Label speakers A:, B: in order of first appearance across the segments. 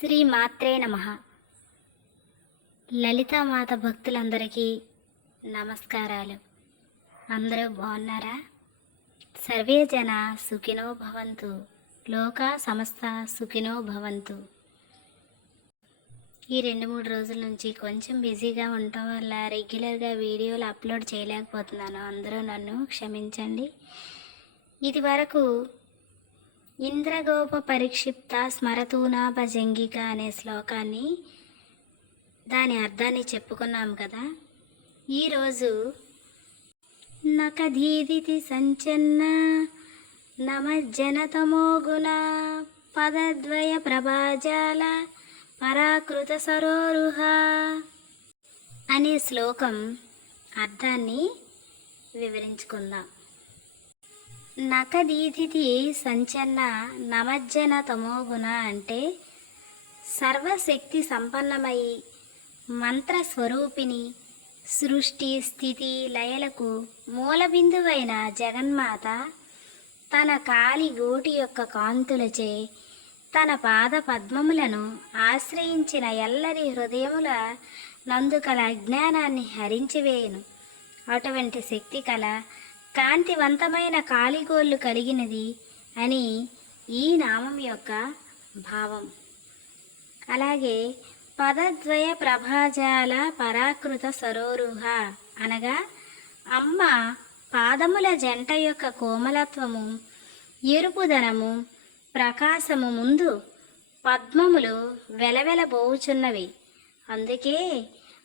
A: శ్రీ మాత్రే నమ. లలితామాత భక్తులందరికీ నమస్కారాలు. అందరూ బాగున్నారా? సర్వే జన సుఖినో భవంతు. లోక సమస్త సుఖినో భవంతు. ఈ రెండు మూడు రోజుల నుంచి కొంచెం బిజీగా ఉండటం వల్ల రెగ్యులర్గా వీడియోలు అప్లోడ్ చేయలేకపోతున్నాను. అందరూ నన్ను క్షమించండి. ఇది వరకు ఇంద్రగోప పరిక్షిప్త స్మరతూనా భజంగిక అనే శ్లోకాన్ని దాని అర్థాన్ని చెప్పుకున్నాం కదా. ఈరోజు నకధీదితి సంచన్న నమజ్జనతమోగుణ పదద్వయ ప్రభాజాల పరాకృత సరోరుహ అనే శ్లోకం అర్థాన్ని వివరించుకుందాం. నకదీతిథి సంచన్న నమజ్జన తమోగుణ అంటే సర్వశక్తి సంపన్నమై మంత్ర స్వరూపిణి సృష్టి స్థితి లయలకు మూలబిందువైన జగన్మాత తన కాలి గోటి యొక్క కాంతులచే తన పాద పద్మములను ఆశ్రయించిన ఎల్లరి హృదయముల నందుకల అజ్ఞానాన్ని హరించివేయను. అటువంటి శక్తి కల కాంతివంతమైన కాలిగోళ్ళు కలిగినది అని ఈ నామం యొక్క భావం. అలాగే పదద్వయ ప్రభాజాల పరాకృత సరోరుహ అనగా అమ్మ పాదముల జంట యొక్క కోమలత్వము ఎరుపుదనము ప్రకాశము ముందు పద్మములు వెలవెలబోవుచున్నవి. అందుకే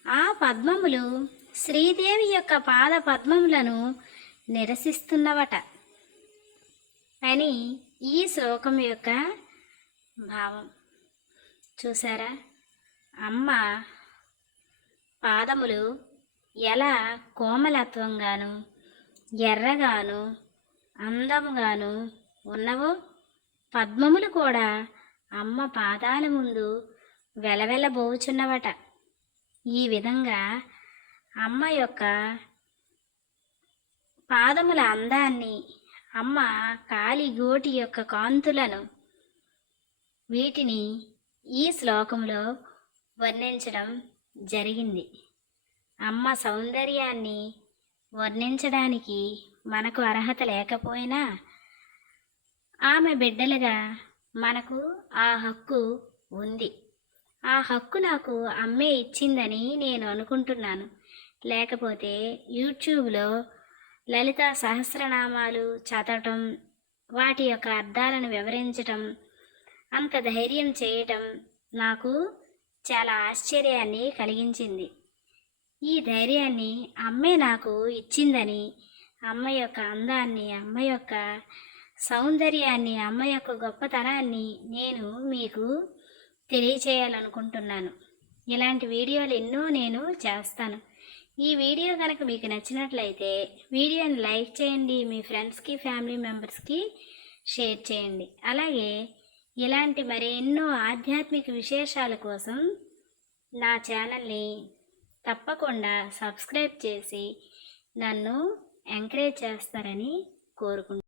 A: ఆ పద్మములు శ్రీదేవి యొక్క పాద పద్మములను నిరసిస్తున్నవట. అని ఈ శ్లోకం యొక్క భావం. చూసారా అమ్మ పాదములు ఎలా కోమలత్వంగాను ఎర్రగాను అందముగాను ఉన్నవో పద్మములు కూడా అమ్మ పాదాల ముందు వెలవెలబోచున్నవట. ఈ విధంగా అమ్మ యొక్క పాదముల అందాన్ని. అమ్మ కాలి గోటి యొక్క కాంతులను వీటిని ఈ శ్లోకంలో వర్ణించడం జరిగింది. అమ్మ సౌందర్యాన్ని వర్ణించడానికి మనకు అర్హత లేకపోయినా ఆమె బిడ్డలుగా మనకు ఆ హక్కు ఉంది. ఆ హక్కు నాకు అమ్మే ఇచ్చిందని నేను అనుకుంటున్నాను. లేకపోతే యూట్యూబ్లో లలిత సహస్రనామాలు చదవటం వాటి యొక్క అర్థాలను వివరించటం అంత ధైర్యం చేయటం నాకు చాలా ఆశ్చర్యాన్ని కలిగించింది. ఈ ధైర్యాన్ని అమ్మే నాకు ఇచ్చిందని అమ్మ యొక్క అందాన్ని అమ్మ యొక్క సౌందర్యాన్ని అమ్మ యొక్క గొప్పతనాన్ని నేను మీకు తెలియచేయాలనుకుంటున్నాను. ఇలాంటి వీడియోలు ఎన్నో నేను చేస్తాను. ఈ వీడియో కనుక మీకు నచ్చినట్లయితే వీడియోని లైక్ చేయండి మీ ఫ్రెండ్స్కి ఫ్యామిలీ మెంబర్స్కి షేర్ చేయండి. అలాగే ఇలాంటి మరెన్నో ఆధ్యాత్మిక విశేషాల కోసం నా ఛానల్ని తప్పకుండా సబ్స్క్రైబ్ చేసి నన్ను ఎంకరేజ్ చేస్తారని కోరుకుంటున్నాను.